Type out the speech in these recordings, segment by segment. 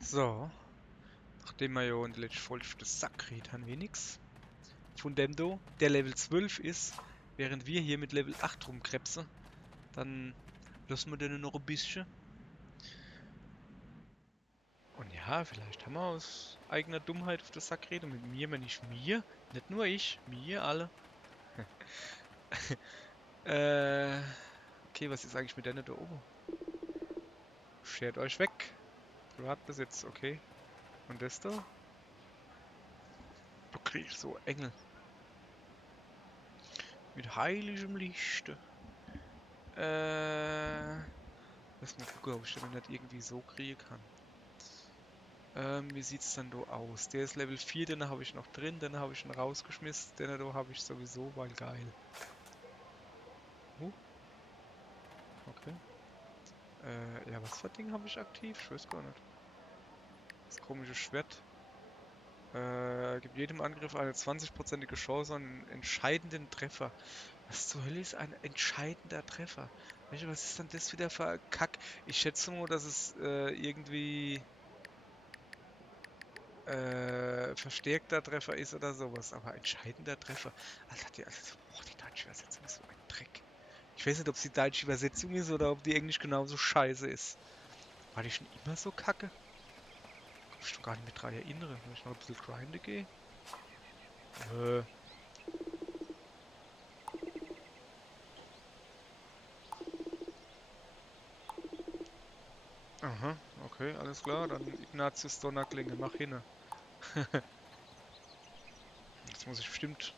So, nachdem wir ja in der letzten Folge den Sack gekriegt haben, wenigstens. Von dem da, der Level 12 ist, während wir hier mit Level 8 rumkrebsen, dann lassen wir den noch ein bisschen. Und ja, vielleicht haben wir aus eigener Dummheit auf den Sack geredet. Und mit mir meine ich mir, nicht nur ich, mir alle. Äh, okay, was ist eigentlich mit denen da oben? Schert euch weg. Privatbesitz, okay. Und das da? Da krieg ich so Engel. Mit heiligem Licht. Lass mal gucken, ob ich den nicht irgendwie so kriegen kann. Wie sieht's dann da aus? Der ist Level 4, den habe ich noch drin, den habe ich schon rausgeschmissen, den da habe ich sowieso, weil geil. Uh, okay. Ja, was für Ding habe ich aktiv? Ich weiß gar nicht. Das komische Schwert. Gibt jedem Angriff eine 20%ige Chance auf einen entscheidenden Treffer. Was zur Hölle ist ein entscheidender Treffer? Welche, was ist denn das wieder für ein Kack? Ich schätze nur, dass es irgendwie verstärkter Treffer ist oder sowas. Aber entscheidender Treffer. Alter, die deutsche Übersetzung ist so ein Dreck. Ich weiß nicht, ob es die deutsche Übersetzung ist oder ob die Englisch genauso scheiße ist. War die schon immer so kacke? Kann mich doch gar nicht mehr dran erinnern. Wenn ich noch ein bisschen grinden gehe. Äh, aha, okay, alles klar. Dann Ignatius Donnerklinge, mach hin. Jetzt muss ich bestimmt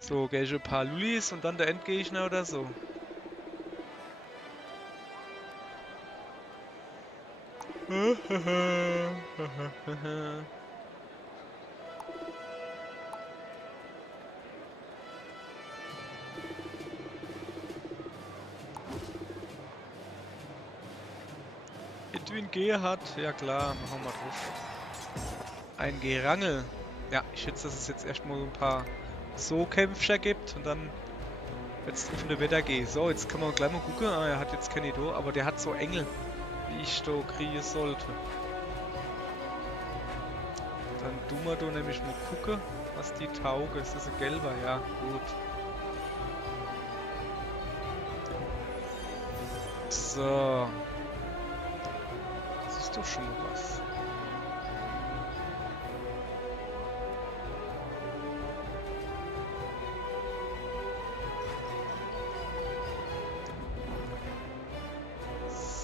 so, gehe ich ein paar Lullis und dann der Endgegner oder so. Edwin Gerhard, ja klar, machen wir drauf. Ein Gerangel. Ja, ich schätze, dass es jetzt erstmal so ein paar So-Kämpfer gibt und dann wird es drauf in der Wetter gehen. So, jetzt kann man gleich mal gucken. Ah, er hat jetzt keine Idee, aber der hat so Engel, die ich da kriegen sollte. Dann tun wir da nämlich mal gucken, was die taugen. Ist das ein gelber? Ja, gut. So. Das ist doch schon mal was.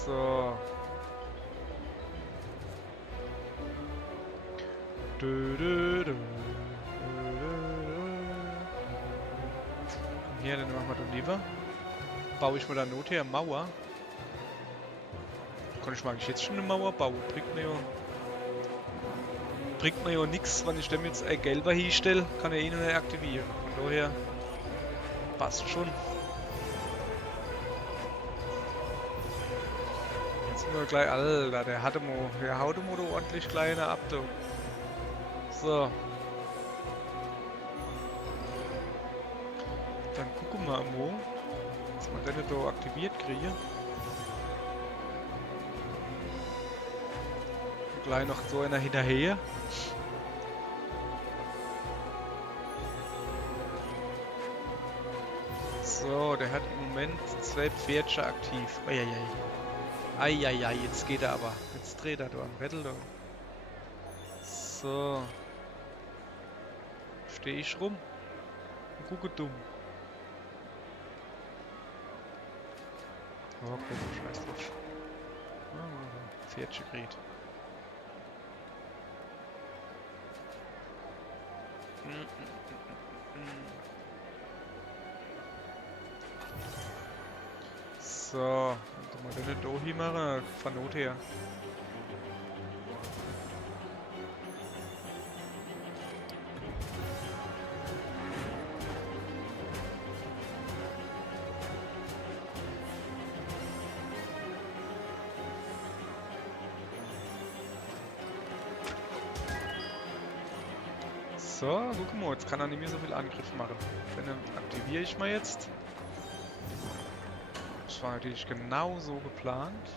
So. Dö, dö, dö. Komm her, dann machen wir da lieber. Baue ich mir da Not her, Mauer. Kann ich mal eigentlich jetzt schon eine Mauer bauen? Bringt mir ja nichts, wenn ich dem jetzt ein gelber hinstelle, kann er eh noch nicht aktivieren. Von daher passt schon. Jetzt sind wir gleich, Alter, der haut ihm da ordentlich kleine ab, du. So. Dann gucken wir mal, dass wir den da aktiviert kriegen. Gleich noch so einer hinterher. So, der hat im Moment 2 Pferdchen aktiv. Eieiei. Eieiei, jetzt geht er aber. Jetzt dreht er da am Rädel da. So. Stehe ich rum und gucke dumm. Oh, komm, scheiß drauf. Pferdchen kriegt. So, dann tun wir den da hinmachen, von Not her. So, guck mal, jetzt kann er nicht mehr so viel Angriff machen. Dann aktiviere ich mal jetzt. Das war natürlich genau so geplant.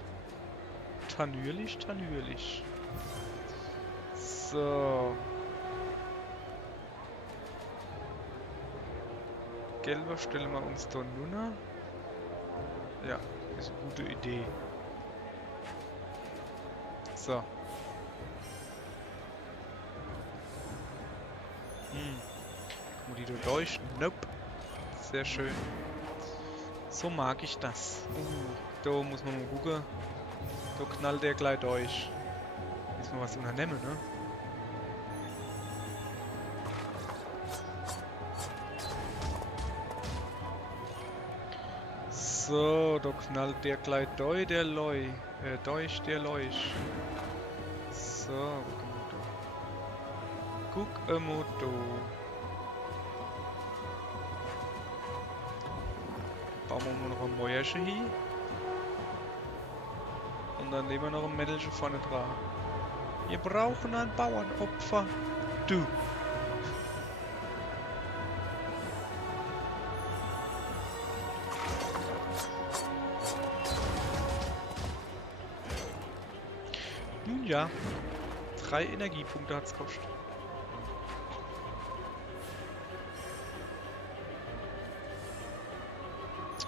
Tanürlich, tanürlich. So. Gelber stellen wir uns da nur. Ja, ist eine gute Idee. So. Kann man die da durch? Nope. Sehr schön. So mag ich das. Da muss man mal gucken. Da knallt der gleich durch. Müssen wir was unternehmen, ne? So, da knallt der gleich durch, der Leu. Durch, der Leuch. So, guck mal da. Bauen wir noch ein Mäuerchen hin. Und dann nehmen wir noch ein Mädchen vorne dran. Wir brauchen ein Bauernopfer. Du. Nun ja. 3 Energiepunkte hat's gekostet.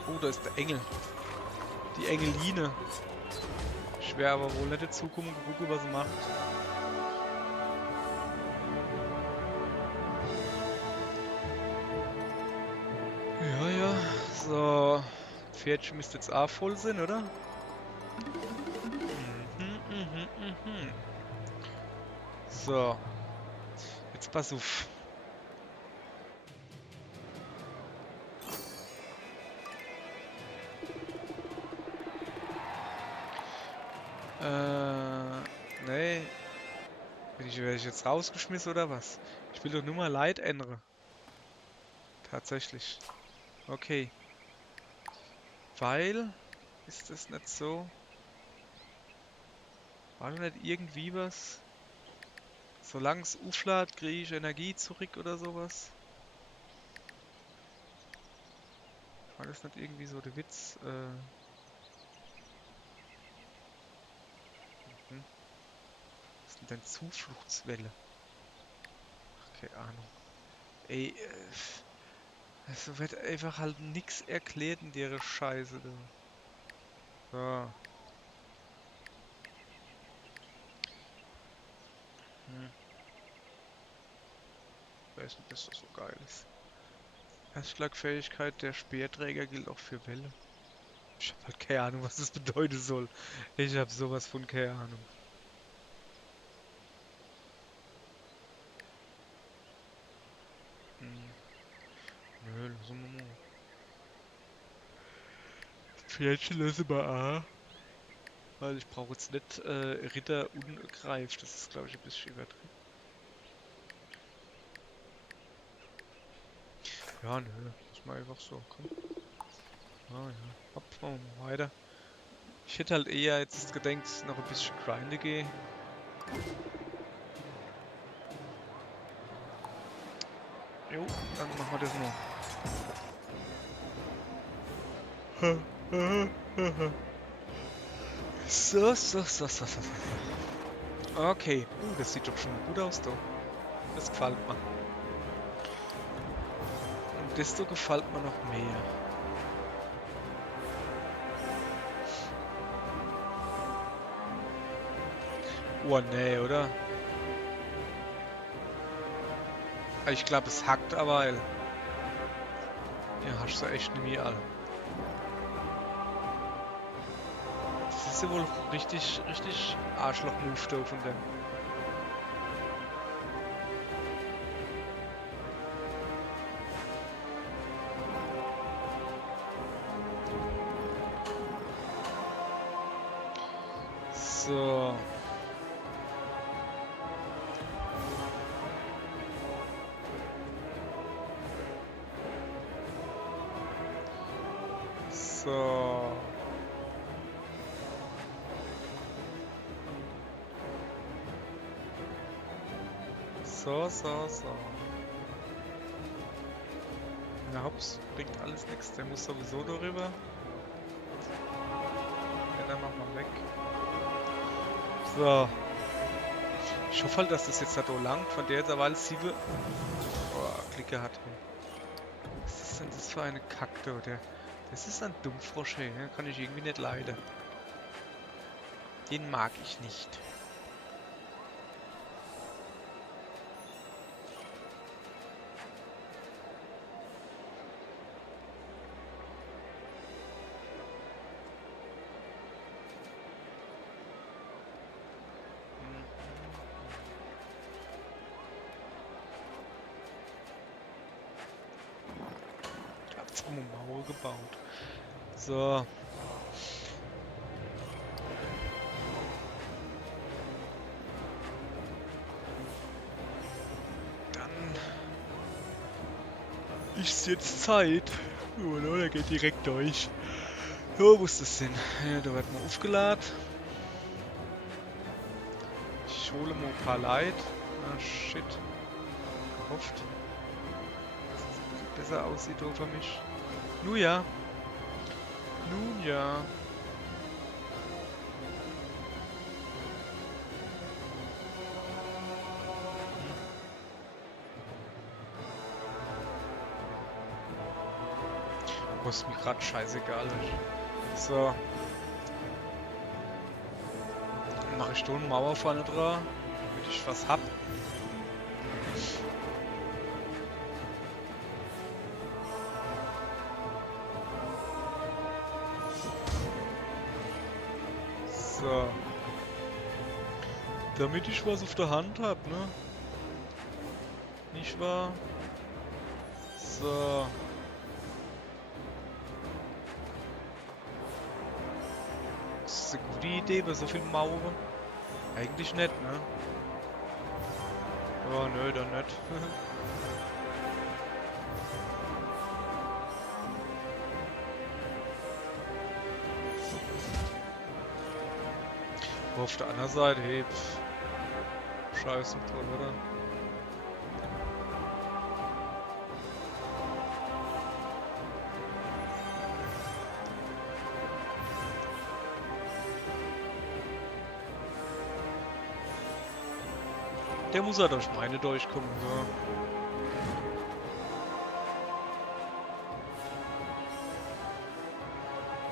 Oh, da ist der Engel. Die Engeline. Ich werde aber wohl nicht dazu kommen und gucken, was sie macht. Ja, ja. So. Pferdchen müsste jetzt auch voll sein, oder? So. Jetzt pass auf. Nee. Werde ich jetzt rausgeschmissen oder was? Ich will doch nur mal Leid ändern. Tatsächlich. Okay. Weil... Ist das nicht so? War da nicht irgendwie was? Solange es auflädt, kriege ich Energie zurück oder sowas? War das nicht irgendwie so der Witz? Was ist denn denn Zufluchtswelle? Ach, keine Ahnung. Ey, es wird einfach halt nix erklärt in der Scheiße, du. So. Ich weiß nicht, ob das so geil ist. Erstschlagfähigkeit der Speerträger gilt auch für Welle. Ich hab halt keine Ahnung, was das bedeuten soll. Ich hab sowas von keine Ahnung. Nö, lassen wir mal. Pferdchen lassen wir auch. Weil ich brauche jetzt nicht Ritter ungreift. Das ist, glaube ich, ein bisschen übertrieben. Ja, nö. Das mal einfach so. Komm. Ah, ja. Hopp, machen wir mal weiter. Ich hätte halt eher jetzt gedenkt, noch ein bisschen grinden gehen. Jo, dann machen wir das noch. So. Okay. Das sieht doch schon gut aus, da. Das gefällt mir. Und desto gefällt mir noch mehr. Oh, nee, oder? Ich glaube, es hackt aber. Ja, hast du echt nicht mehr all. Das ist ja wohl richtig Arschloch-Move von dem. So. So. So. Na hops, bringt alles nichts. Der muss sowieso darüber. Ja, dann machen wir weg. So. Ich hoffe halt, dass das jetzt da langt, von der jetzt aber alles 7 Klicke hat. Hey. Was ist denn das für eine Kakte? Oder? Das ist ein Dummfrosch, hey. Den kann ich irgendwie nicht leiden. Den mag ich nicht. Eine Mauer gebaut. So. Dann ist jetzt Zeit. Oh, der geht direkt durch. So, wo ist das denn? Ja, da wird mal aufgeladen. Ich hole mal ein paar Leid. Ah, shit. Gehofft, dass es ein bisschen besser aussieht auch für mich. Nun ja. Nun ja. Was mir gerade scheißegal ist. So. Dann mache ich da eine Mauer vorne dran, damit ich was hab. So. Damit ich was auf der Hand hab, ne? Nicht wahr? So. Das ist eine gute Idee bei so vielen Mauern. Eigentlich nicht, ne? Oh, nö, dann nicht. Aber auf der anderen Seite, hey, scheiße, toll, oder? Der muss ja durch meine durchkommen, so.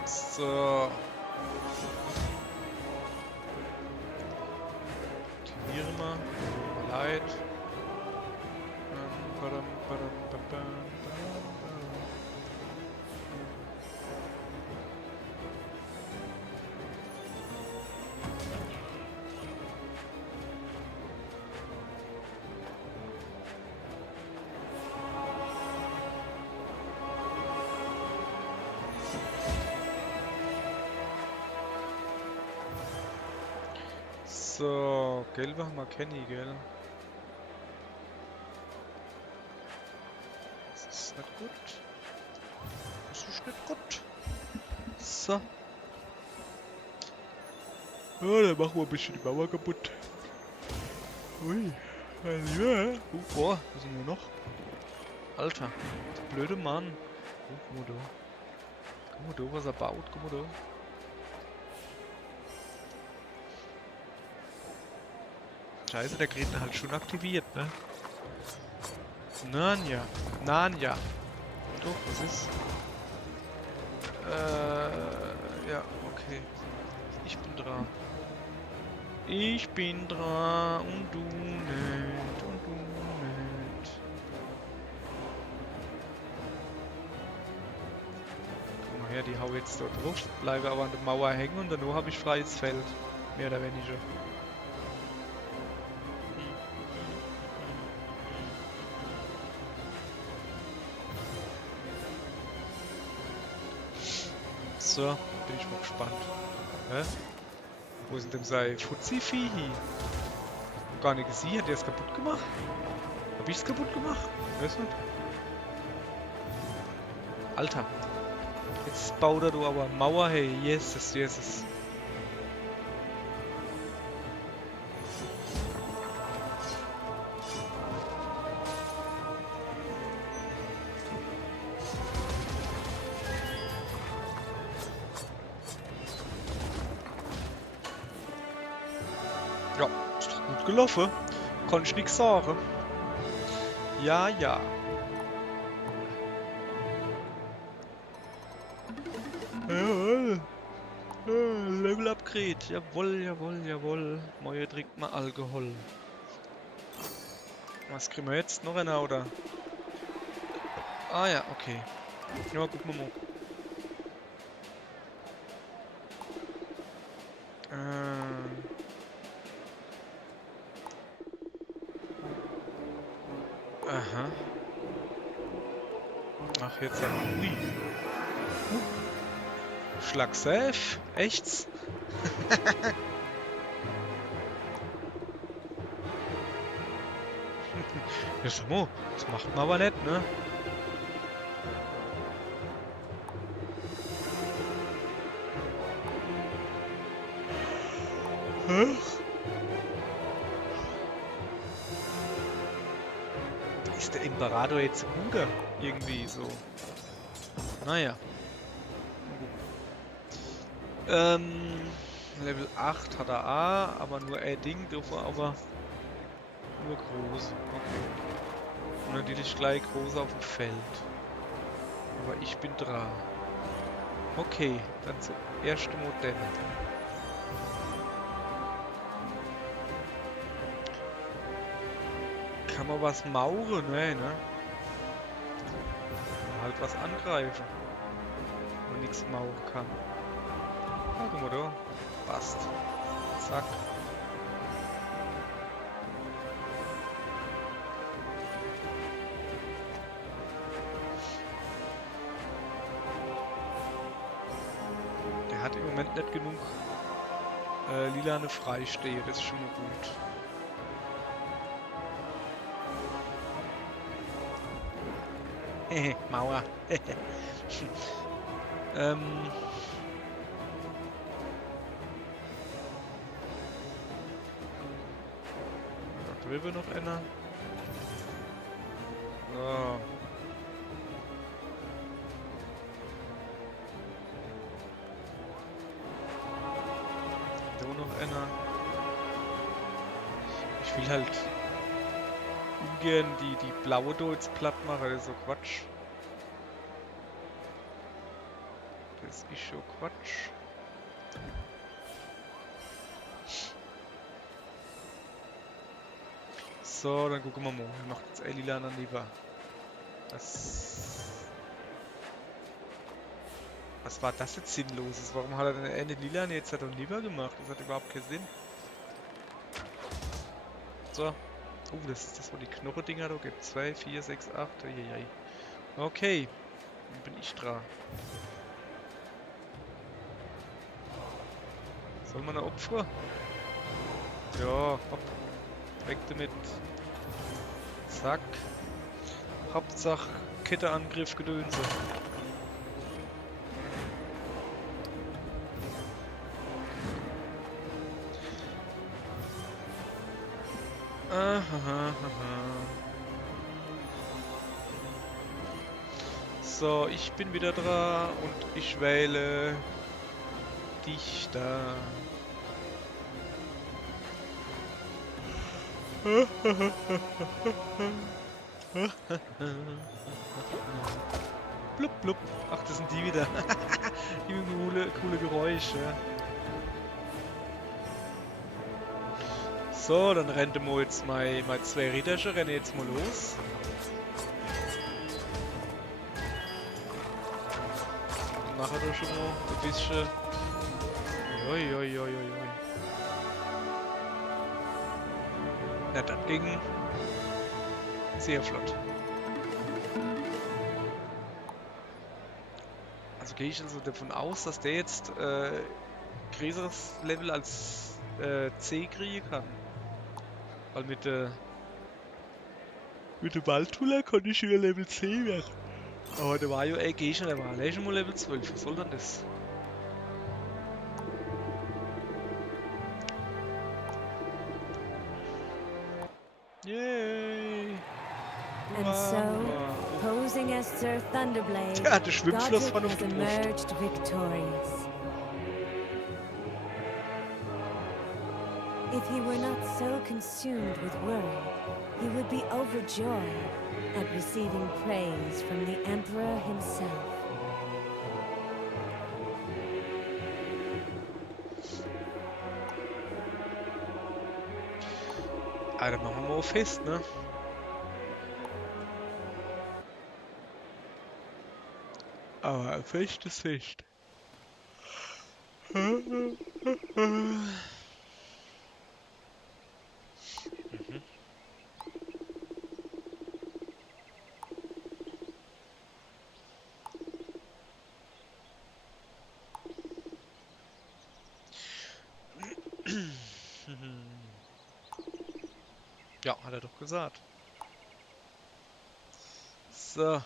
So. Aktivieren wir. Leid. So, gelbe haben wir Kenny, gell? Das ist nicht gut. Das ist nicht gut. So. Ja, dann machen wir ein bisschen die Mauer kaputt. Ui. Ja. Boah, was sind wir noch? Alter, der blöde Mann. Oh, guck mal da. Guck mal da, was er baut. Guck mal da. Scheiße, der kriegt ihn halt schon aktiviert, ne? Narnia. Narnia. Doch, was ist? Ja, okay. Ich bin dran. Ich bin dran und du nicht und du nicht. Guck mal her, die hau jetzt dort drauf, bleibe aber an der Mauer hängen und dann habe ich freies Feld. Mehr oder weniger. So, bin ich mal gespannt. Hä? Wo ist denn sein Fuzzi-Vieh? Gar nicht gesehen, hat der es kaputt gemacht? Hab ich's kaputt gemacht? Weiß nicht. Alter. Jetzt baut er du aber Mauer, hey. Jesus, Jesus. Ja. Ist doch gut gelaufen. Kann ich nix sagen. Ja, ja. Jawohl. Level Upgrade. Jawohl, jawohl, jawohl. Moje trinkt mal Alkohol. Was kriegen wir jetzt? Noch einer, oder? Ah ja, okay. Ja, gucken wir mal. Aha. Ach, jetzt aber. Ui. Schlag safe. Echts? Ja, sag mal, das macht man aber nicht, ne? Hä? Ist der Imperator jetzt ein guter? Irgendwie so. Naja. Level 8 hat er A, aber nur ein Ding, dürfen aber nur groß. Okay. Und natürlich gleich groß auf dem Feld. Aber ich bin dran. Okay, dann zum ersten Modell. Kann man was mauren? Nee, ne? Halt was angreifen. Wenn man nichts mauern kann. Ah, guck mal da. Passt. Zack. Der hat im Moment nicht genug lilane Freistehe. Das ist schon mal gut. Hehe, Mauer. Da drüben noch einer. So. Da noch einer. Ich will halt ungern die blaue da jetzt platt machen, das ist so Quatsch. Das ist schon Quatsch. So, dann gucken wir mal. Macht jetzt ein lilaner lieber. Was war das jetzt Sinnloses? Warum hat er denn eine lilan jetzt hat er lieber gemacht? Das hat überhaupt keinen Sinn. So. Oh, das ist das, wo die Knochendinger da gibt. 2, 4, 6, 8. Eieiei. Okay. Dann bin ich dran. Soll man eine Opfer? Ja, hopp. Weg damit. Zack. Hauptsache Ketteangriff Gedönse. So, ich bin wieder dran und ich wähle dich da. Blub, blub. Ach, das sind die wieder. Die coole Geräusche. So, dann rennt mal jetzt mein zwei Rittersche, rennen jetzt mal los. Machen da schon mal ein bisschen. Oi. Ja, das ging sehr flott. Also gehe ich also davon aus, dass der jetzt größeres Level als C kriegen kann. Weil mit der Waldtuller konnte ich wieder Level 10 werden. Aber der war ja schon, der war allein schon mal Level 12. Was soll denn das? Yay! And so, posing as Sir Thunderblade, Der hatte Schwimmfloss von Godric has emerged victorious. If he were not so consumed with worry, he would be overjoyed at receiving praise from the Emperor himself. Ah, dann machen wir mal fest, ne? Aber ein Fest ist Fest. Mhm. Ja, hat er doch gesagt. So,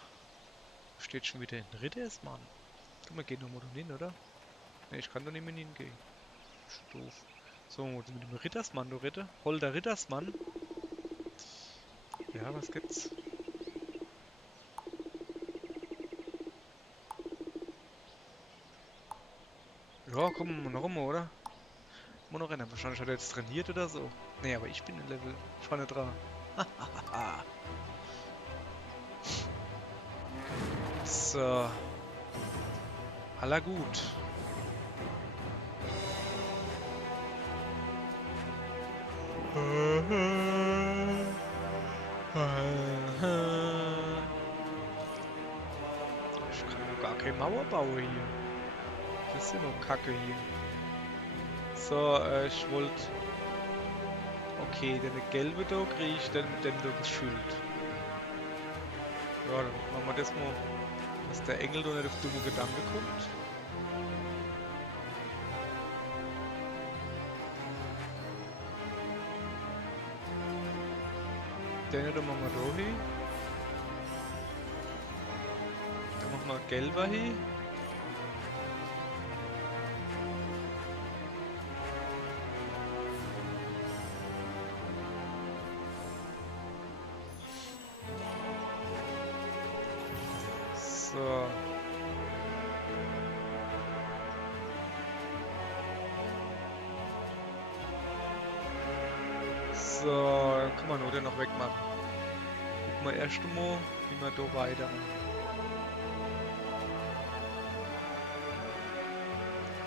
steht schon wieder in Rittersmann. Guck mal, gehen nochmal hin, oder? Ne, ich kann doch nicht mehr hingehen. Ist doof. So, mit dem Rittersmann, du Ritter. Holder Rittersmann. Ja, was gibt's? Ja, komm, noch einmal, oder? Muss noch rennen. Wahrscheinlich hat er jetzt trainiert oder so. Nee, aber ich bin in Level. Ich war nicht dran. So. Aller gut. Ich kann doch gar keine Mauer bauen hier. Das ist ja noch Kacke hier. So, ich wollte... Okay, den gelbe da kriege ich dann mit dem da gefüllt. Ja, dann machen wir das mal, dass der Engel da nicht auf dumme Gedanken kommt. Den da machen wir da hin. Dann machen wir gelber hin. So. So, dann kann man nur den noch wegmachen. Gucken wir erst mal, wie wir da weitermachen.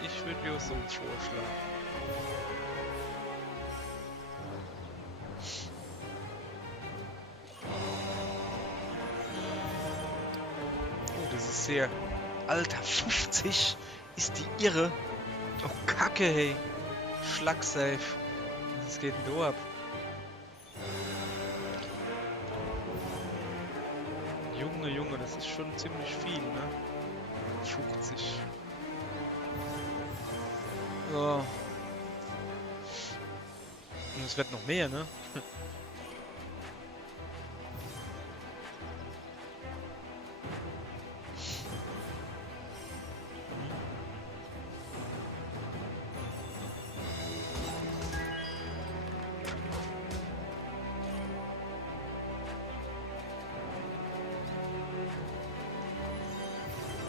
Ich würde mir so vorschlagen. Oh, das ist sehr... Alter, 50 ist die irre. Oh, Kacke, hey. Schlagsafe. Was geht denn da ab? Junge, Junge, das ist schon ziemlich viel, ne? 50. So. Und es wird noch mehr, ne?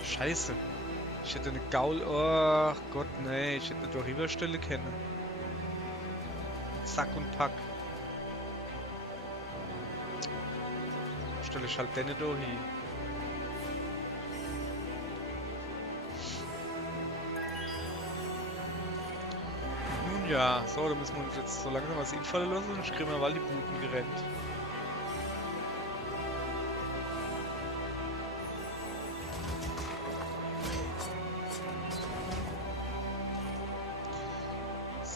Scheiße. Ich hätte eine Gaul... Oh Gott, nee. Ich hätte eine Dorriva-Stelle kennen. Zack und Pack. Stelle ich halt den da hin. Nun ja. So, da müssen wir uns jetzt so langsam was infallen lassen. Ich kriege mal die Buten gerennt.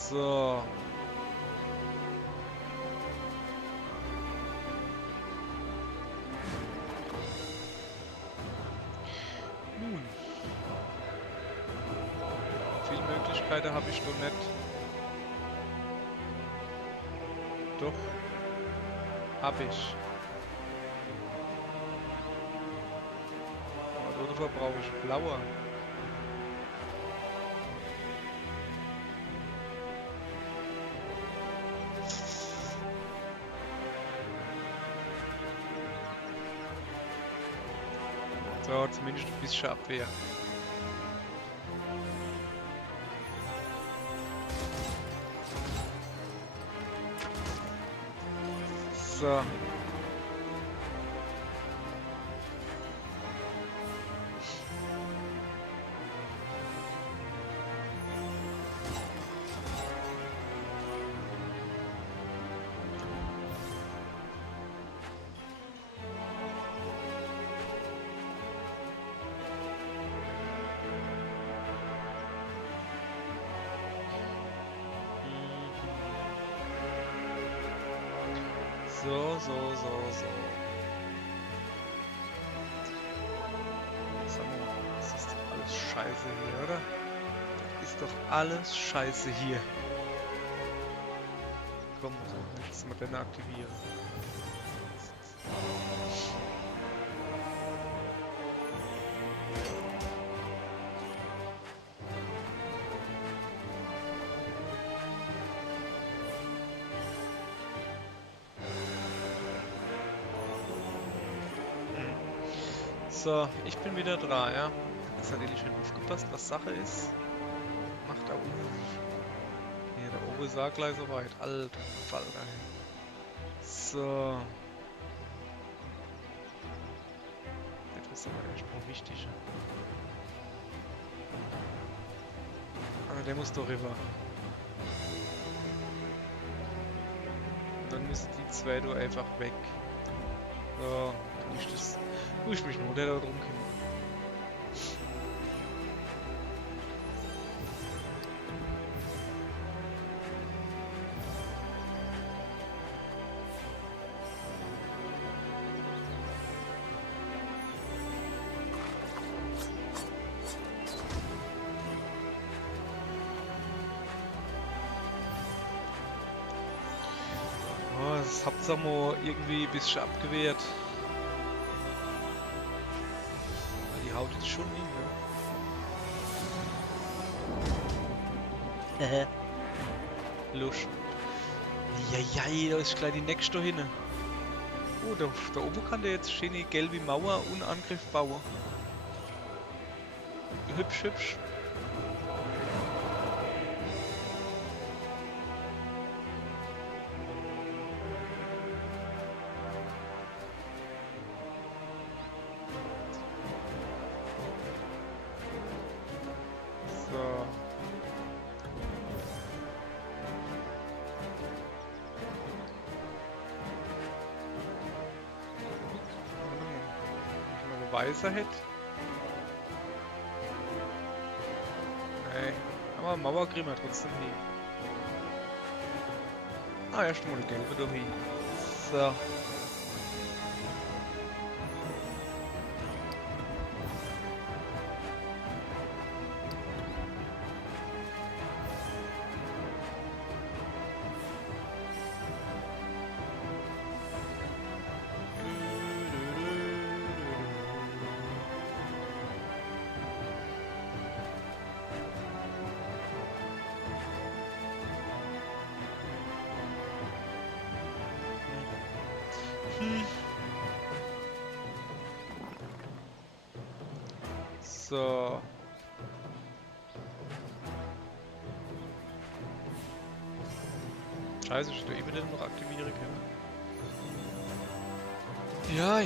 So. Nun. Viele Möglichkeiten habe ich doch nicht. Doch. Hab ich. Aber dafür brauche ich blauer. So, zumindest ein bisschen Abwehr. So. So. Sag mal, das ist doch alles scheiße hier, oder? Ist doch alles scheiße hier. Komm, so, jetzt mal deine aktivieren. So, ich bin wieder dran, ja. Jetzt natürlich schön aufgepasst, was Sache ist. Macht da oben. Hier, da oben ist auch gleich so weit. Alter Falter. So. Das ist aber erstmal wichtig. Aber der muss doch rüber. Und dann müssen die zwei da einfach weg. So, dann ist das. Ich mich nur, der da drum kümmert. Oh, das Hauptsache mal irgendwie ein bisschen abgewehrt. Die haut jetzt schon hin, ne? Lusch. Ja, da ist gleich die nächste hin. Oh, da oben kann der jetzt schöne gelbe Mauer und Angriff bauen. Hübsch. So. Wenn ich mal Beweise hätte. Nee. Aber Mauer kriegen wir trotzdem hin. Erst mal die gelbe da hin. So. So. Scheiße, ich hätte eben den noch aktivieren können. Ja.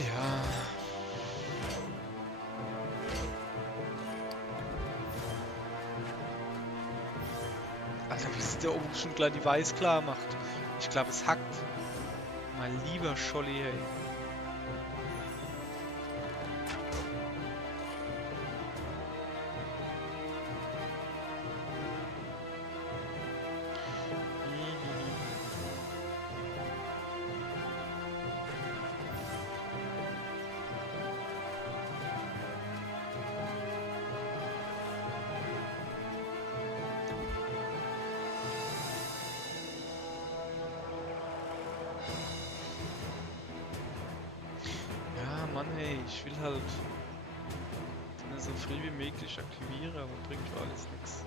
Alter, wie ist der oben schon gleich die Weiß klar macht. Ich glaube, es hackt. Mein lieber Scholli, ey. Mann, hey, ich will halt so früh wie möglich aktivieren, aber bringt schon alles nix.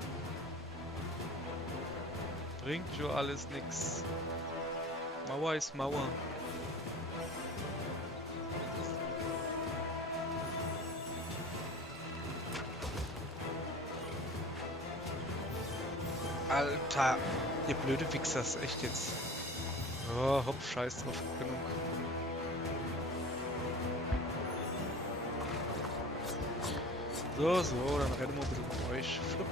Bringt schon alles nix. Mauer ist Mauer. Alter, ihr blöde Wichsers, echt jetzt. So, hopp, scheiß drauf, genug. So, dann rennen wir ein bisschen durch. Flupp.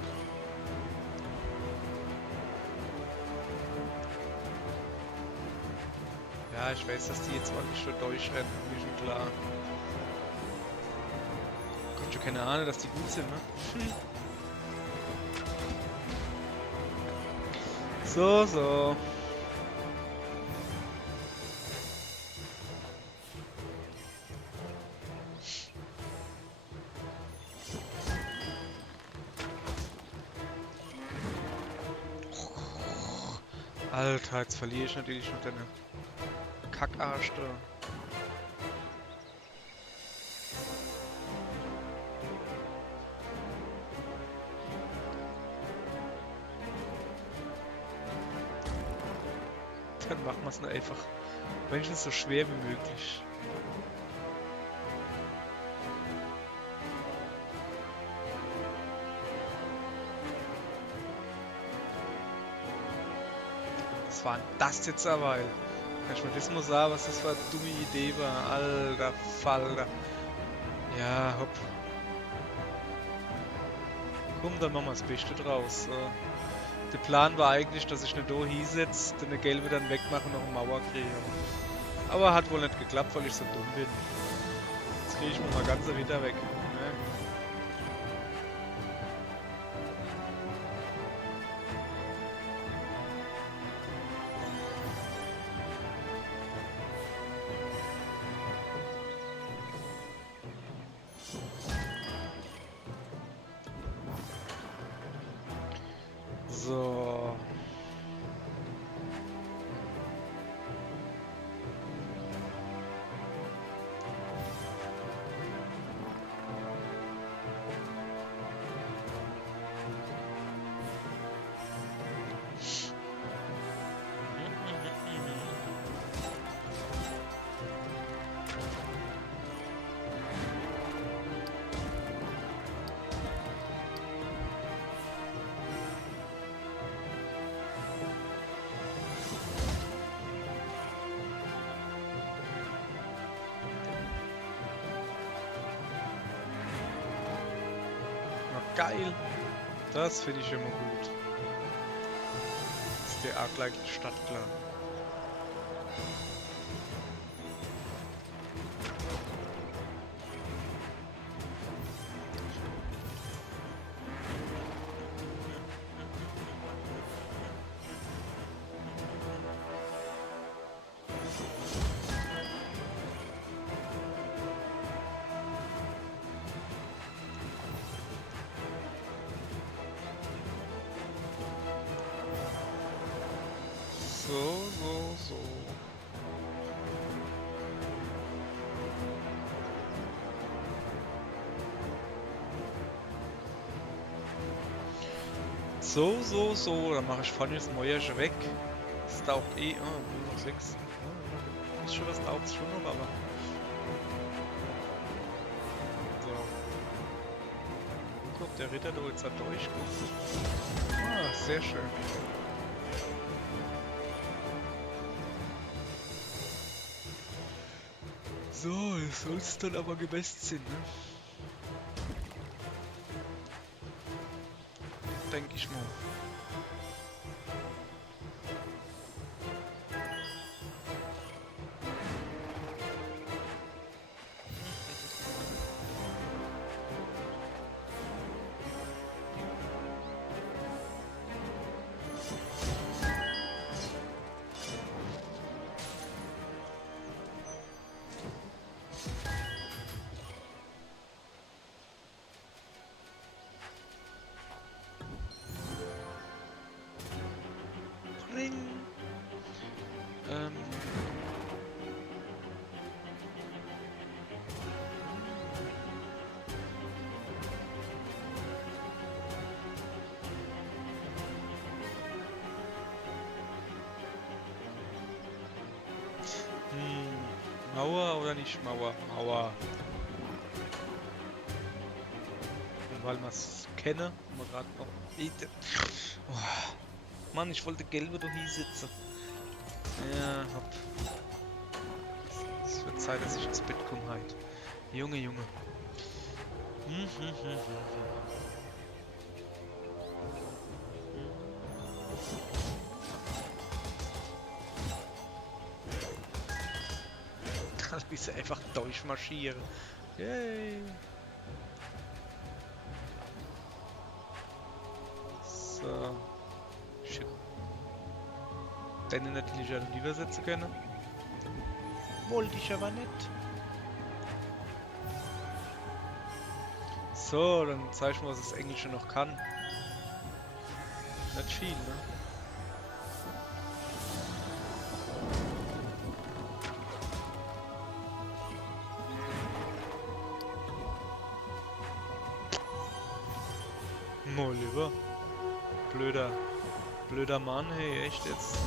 Ja, ich weiß, dass die jetzt mal nicht schon durchrennen, mir schon klar. Kommt schon keine Ahnung, dass die gut sind, ne? So. Alter, jetzt verliere ich natürlich noch deine Kackarsch da. Dann machen wir es nur einfach wenigstens so schwer wie möglich. Was war denn das jetzt aber? Kann ich mir das mal sagen, was das für eine dumme Idee war? Alter Falter. Ja, hopp. Komm, dann machen wir das Beste draus. Der Plan war eigentlich, dass ich nicht da hinsetze, den Gelbe dann wegmache und noch eine Mauer kriege. Aber hat wohl nicht geklappt, weil ich so dumm bin. Jetzt kriege ich mir mal ganz Ritter weg. Ne? So. Geil! Das finde ich immer gut. Ist der auch gleich die Stadt klar. So. So. Dann mache ich vorne das Mäuerchen weg. Das taucht eh. Oh, noch 6. Ist schon was taugt schon noch, aber. So. Guck, der Ritter da jetzt da durchguckt. Ah, sehr schön. So, es soll es dann aber gebest sein, ne? Denke ich mal. Ring. Mauer oder nicht Mauer? Mauer. Und weil wir es kennen, haben wir gerade noch. Oh. Mann, ich wollte gelbe da hinsetzen. Ja, hopp. Es wird Zeit, dass ich ins Bett komme halt. Junge, Junge. Da ist er einfach durchmarschieren. Yay. So. Shit. Deine natürlich auch übersetzen können. Wollte ich aber nicht. So, dann zeig ich mal, was das Englische noch kann. Nicht viel, ne? Mal lieber. Blöder Mann, hey, echt jetzt.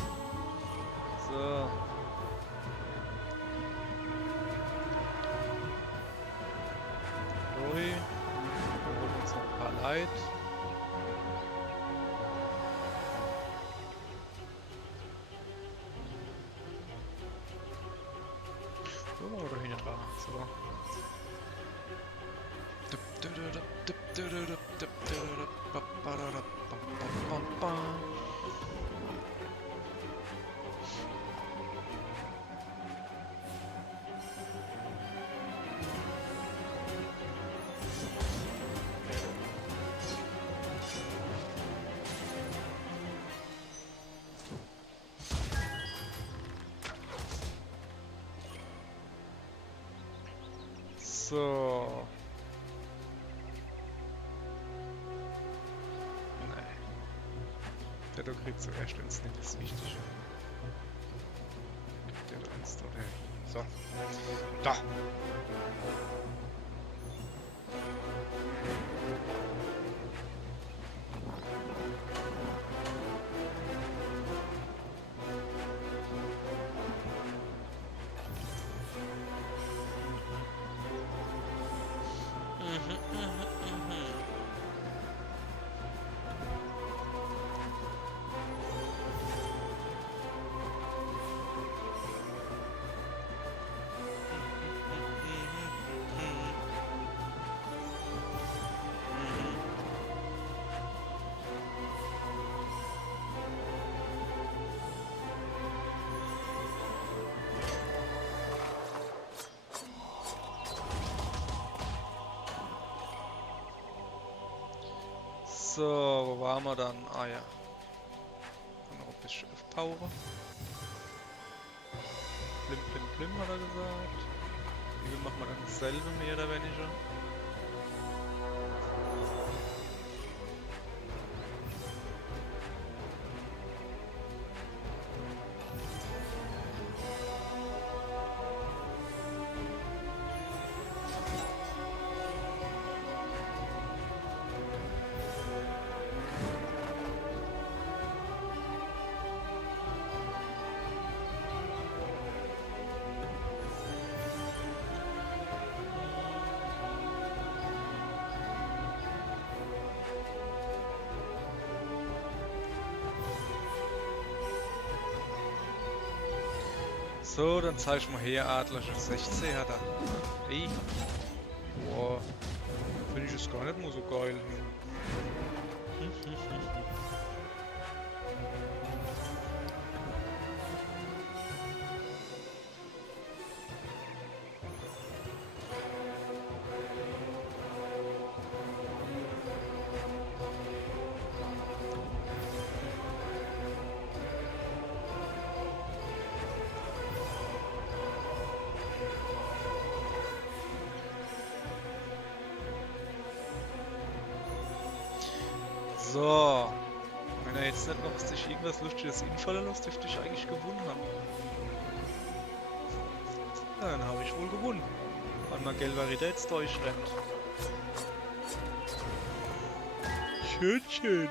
So. Rohi. Wir holen uns noch ein paar Leid. So, machen wir doch hinten dran. So. So. Nee. Der da kriegt zuerst Instinkt, das ist wichtig. Gibt der da Instinkt? Okay. So. Da! So, wo waren wir dann? Ah ja. Dann noch ein bisschen aufpowern. Blim, blim, blim hat er gesagt. Wie machen wir dann dasselbe, mehr oder weniger? So, dann zeig ich mal her, Adlersche 16 hat er. Ey. Boah. Finde ich das gar nicht mal so geil. So. Wenn er jetzt nicht noch sich irgendwas Lustiges infallen lässt, dürfte ich eigentlich gewonnen haben. Ja, dann habe ich wohl gewonnen. Weil mein Gelvarita jetzt durchrennt. Schön, schön.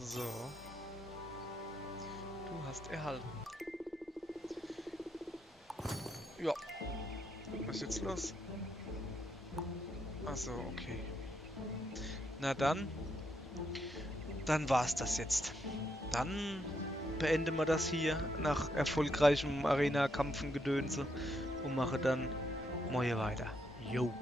So. Quest erhalten. Ja. Was ist jetzt los? Achso, okay. Na dann. Dann war's das jetzt. Dann beenden wir das hier nach erfolgreichem Arena-Kampfengedönse und mache dann Moje weiter. Jo.